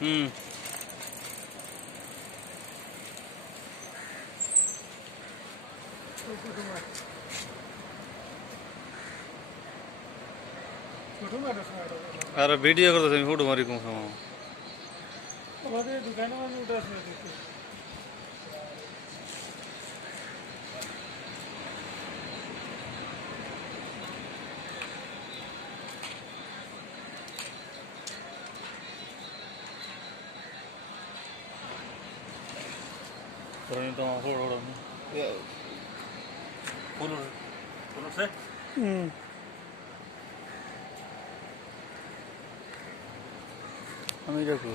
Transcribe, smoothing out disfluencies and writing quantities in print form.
हम्म अरे वीडियो करते फोटो मारी कौन सा दुकान में उठा तो फोटो फुल से আমি দেখো